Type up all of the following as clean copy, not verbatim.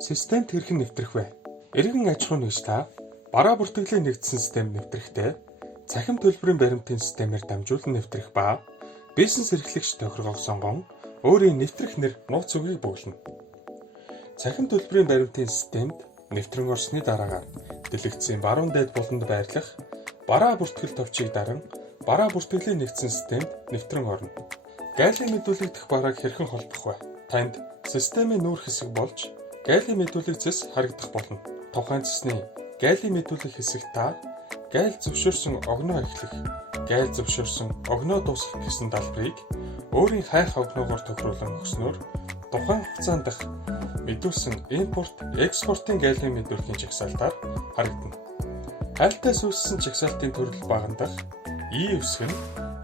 Системд хэрхэн нэвтрэх вэ? Иргэн аж ахуйн нэгжлээ бараа бүртгэлийн нэгдсэн систем нэвтрэхдээ цахим төлбөрийн баримтын системээр дамжуулан нэвтрэх ба бизнес эрхлэгч тохиргоог сонгон өөрийн нэвтрэх нэр нууц үгийг бөглөнө. Цахим төлбөрийн баримтын системд нэвтрэн орсны дараагаар дэлгэцийн баруун дээд буланд байрлах бараа бүртгэл товчийг даран бараа бүртгэлийн нэгдсэн системд нэвтрэн орно. Гайлын мэдүүлэгдэх барааг хэрхэн холбох вэ? Танд системийн нүүр хэсэг болж гайлын мэдүүлэг зэс харагдах болно. Тухайн цэсний гайлын мэдүүлэх хэсэгт та гайл зөвшөөрсөн огноо эхлэх, гайл зөвшөөрсөн огноо дуусгах гэсэн далбарыг өөрийн хайх огноогоор тохируулан өгснөөр тухайн хугацаанд дах мэдүүлсэн импорт, экспортын гайлын мэдүүлгийн жагсаалтаар харагдана. Хайлтаас үүссэн жагсаалтын төрөл багандах И үсэг нь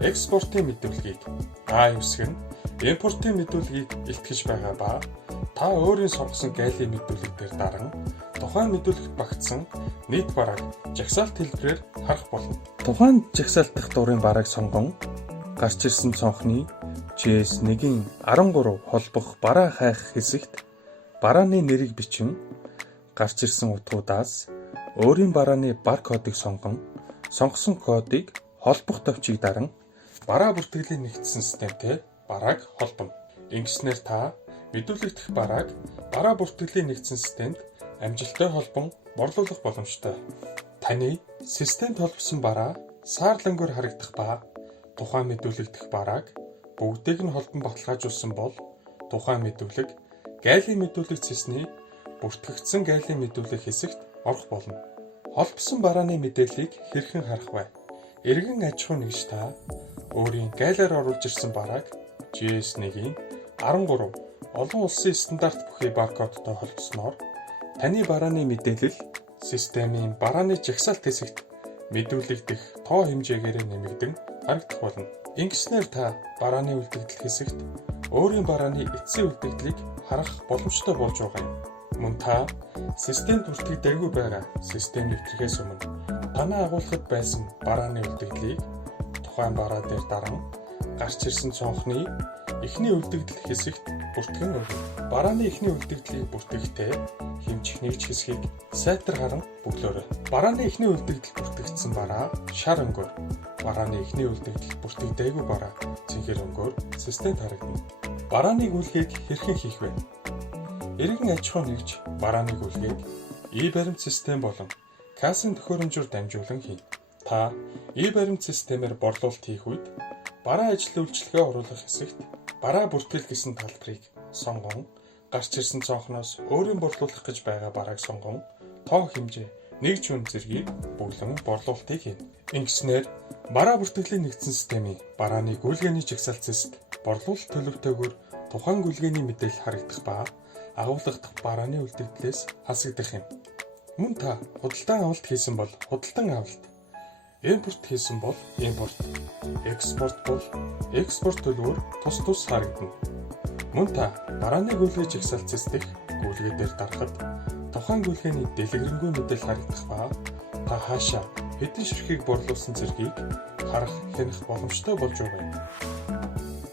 экспортын мэдүүлгийг, А үсэг нь импортын мэдүүлгийг илтгэж байгаа ба та өөрийн сонгосон гайлын мэдүүлэг дээр даран тухайн мэдүүлэгт багтсан нийт барааг жагсаалт хэлбэрээр харах болно. Тухайн жагсаалт дахь дурын барааг сонгон гарч ирсэн цонхны GS1-ийн 13 холбох бараа хайх хэсэгт барааны нэрийг бичин гарч ирсэн утгуудаас өөрийн барааны бар кодыг сонгон сонгосон кодыг холбох товчийг даран бараа бүртгэлийн нэгдсэн системтэй барааг холбоно. Ингэснээр та мэдүүлэгдэх барааг бараа бүртгэлийн нэгдсэн системд амжилттай холбон борлуулах боломжтой. Таны системд холбосон бараа саарлангуйр харагдах ба тухайн мэдүүлэгдэх барааг бүгдийг нь холбон баталгаажуулсан бол тухайн мэдүүлэг гайлын мэдүүлэг цэсний бүртгэгдсэн гайлын мэдүүлэх хэсэгт орох болно. Холбосон барааны мэдээллийг хэрхэн харах вэ? Иргэн аж ахуйн нэгж та өөрийн гайлаар оруулж ирсэн барааг GS1-ийн 13 олон улсын стандарт бүхий баркодтой холбосноор таны барааны мэдээлэл системийн барааны жагсаалт хэсэгт мэдүүлэгдэх тоо хэмжээгээр нэмэгдэн харагдах болно. Ингэснээр та барааны үлдэгдэл хэсэгт өөрийн барааны эцсийн үлдэгдлийг харах боломжтой болж байгаа юм. Мөн та системд бүртгэгдээгүй байгаа систем нэвтрэхээс өмнө танаа агуулгад байсан барааны үлдэгдлийг тухайн бараа дээр даран гарч ирсэн цонхны эхний үлдэгдэл хэсэгт бүртгэн өгнө. Барааны эхний үлдэгдлийг бүртгэхдээ хэмжихний хэсгийг сайтар харан бүглөөрэй. Барааны эхний үлдэгдэл бүртгэгдсэн бараа шар өнгөөр, барааны эхний үлдэгдэл бүртгэгдээгүй бараа цэнхэр өнгөөр системд харагдана. Барааны гүйлгээг хэрхэн хийх вэ? Иргэн аж ахуйн нэгж барааны гүйлгээг И-баримт систем болон кассын төхөөрөмжөөр дамжуулан хийнэ. Та И-баримт системээр борлуулалт хийх үед бараа ажил үйлчилгээ оруулах хэсэгт бараа бүртгэл гэсэн талбарыг сонгон гарч ирсэн цонхноос өөрийн борлуулах гэж байгаа барааг сонгон тоо хэмжээ нэг жүн зэргийг бүглэн борлуулалтыг хийнэ. Ингэснээр бараа бүртгэлийн нэгдсэн системийн барааны гүйлгээний жагсаалт зэст борлуулалт төлөвтэйгээр тухайн гүйлгээний мэдээлэл харагдах ба агуулгадах барааны үлдэгдлээс хасагдах юм. Мөн та худалдан авалт хийсэн бол худалдан авалт, импорт хийсэн бол импорт, экспорт бол экспорт төлбөр тус харагдана. Мөн та барааны гүйлгээ жагсаалт зэстэх гүйлгээ дээр дарахад тухайн гүйлгээний дэлгэрэнгүй мэдээлэл харагдах ба та хаашаа хэдэн ширхгийг борлуулсан зэргийг харах хянах боломжтой болж байгаа юм.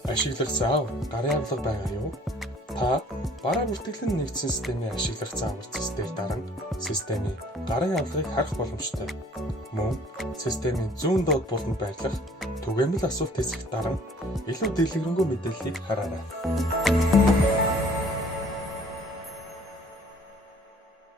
Ашиглах заав гарын авлага байгаа юу? Та бараа бүртгэлийн нэгдсэн системийн ашиглах заавар зэс дээр даран системийн гарын авлагыг харах боломжтой. Мөн системийн зүүн доод буланд байрлах түгээмэл асуулт хэсэгт даран илүү дэлгэрэнгүй мэдээллийг хараарай.